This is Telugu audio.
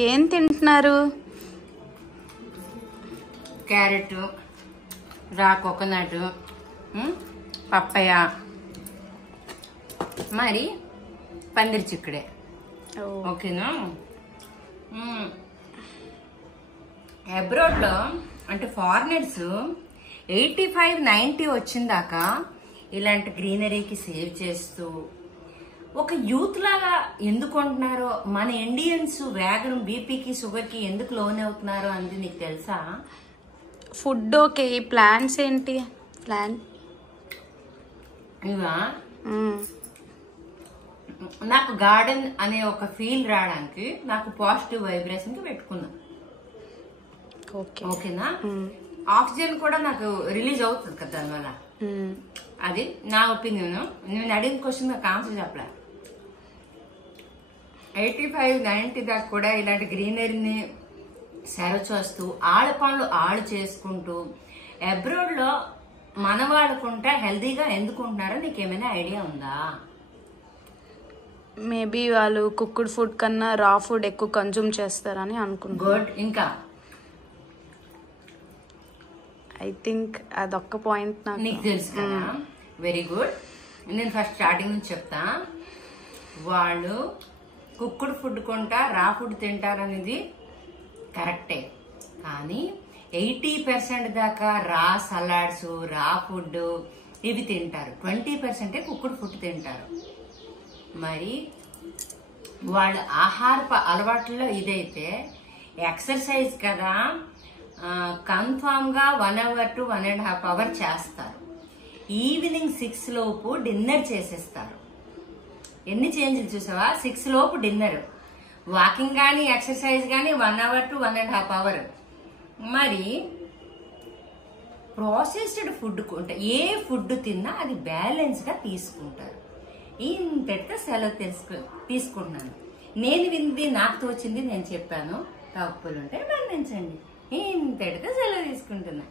ఏం తింటున్నారు? క్యారెట్, రా కోకోనట్, పప్పయ్య, మరి పందిరి చిక్కుడే. ఓకేనా? అబ్రాడ్లో అంటే ఫారినర్స్ 85-90 వచ్చిందాక ఇలాంటి గ్రీనరీకి సేవ్ చేస్తూ ఒక యూత్ లాగా ఎందుకు ఉంటున్నారో, మన ఇండియన్స్ వేగం బీపీకి షుగర్కి ఎందుకు లోన్ అవుతున్నారో అనేది నీకు తెలుసా? ఫుడ్ ఓకే, ఈ ప్లాన్స్ ఏంటి? ప్లాన్ ఇవా నాకు గార్డెన్ అనే ఒక ఫీల్ రావడానికి నాకు పాజిటివ్ వైబ్రేషన్ కి పెట్టుకున్నా. ఓకేనా? ఆక్సిజన్ కూడా నాకు రిలీజ్ అవుతుంది కదా దానివల్ల. అది నా ఒపీనియన్. నేను అడిగిన క్వశ్చన్ నాకు ఆన్సర్ చెప్పలే. 85-90 దాకా కూడా ఇలాంటి గ్రీనరీని సర్వ్ చేస్తూ ఆళ్ళ పనులు ఆళ్ళు చేసుకుంటూ అబ్రాడ్ లో మన వాడుకుంటే హెల్దీగా ఎందుకుంటున్నారో నీకేమైనా ఐడియా ఉందా? మేబీ వాళ్ళు కుక్డ్ ఫుడ్ కన్నా రా ఫుడ్ ఎక్కువ కన్జ్యూమ్ చేస్తారని అనుకుంటున్నాను. గుడ్. ఇంకా ఐ థింక్ అదొక్క పాయింట్ నీకు తెలుసు కదా. Very good. నేను ఫస్ట్ స్టార్టింగ్ నుంచి చెప్తా. వాళ్ళు కుక్డ్ ఫుడ్ కొంటా రా ఫుడ్ తింటారనేది కరెక్టే, కానీ 80% దాకా రా సలాడ్స్, రా ఫుడ్ ఇవి తింటారు. 20% కుక్డ్ ఫుడ్ తింటారు. మరి వాళ్ళ ఆహార అలవాట్లలో ఇదైతే ఎక్సర్సైజ్ కదా, కన్ఫామ్ గా 1 hour to 1.5 hours చేస్తారు. ఈవినింగ్ 6 లోపు డిన్నర్ చేసేస్తారు. ఎన్ని చేంజ్లు చూసావా? 6 లోపు డిన్నర్, వాకింగ్ గానీ ఎక్సర్సైజ్ గానీ 1 hour to 1.5 hours. మరి ప్రాసెస్డ్ ఫుడ్ కొంటే ఏ ఫుడ్ తిన్నా అది బ్యాలెన్స్ గా తీసుకుంటారు. ఇంతటితో సెలవు తీసుకుంటున్నాను. నేను విన్నది నాకు తోచింది నేను చెప్పాను. తప్పులుంటే మన్నించండి. ఇంతటితో సెలవు తీసుకుంటున్నా.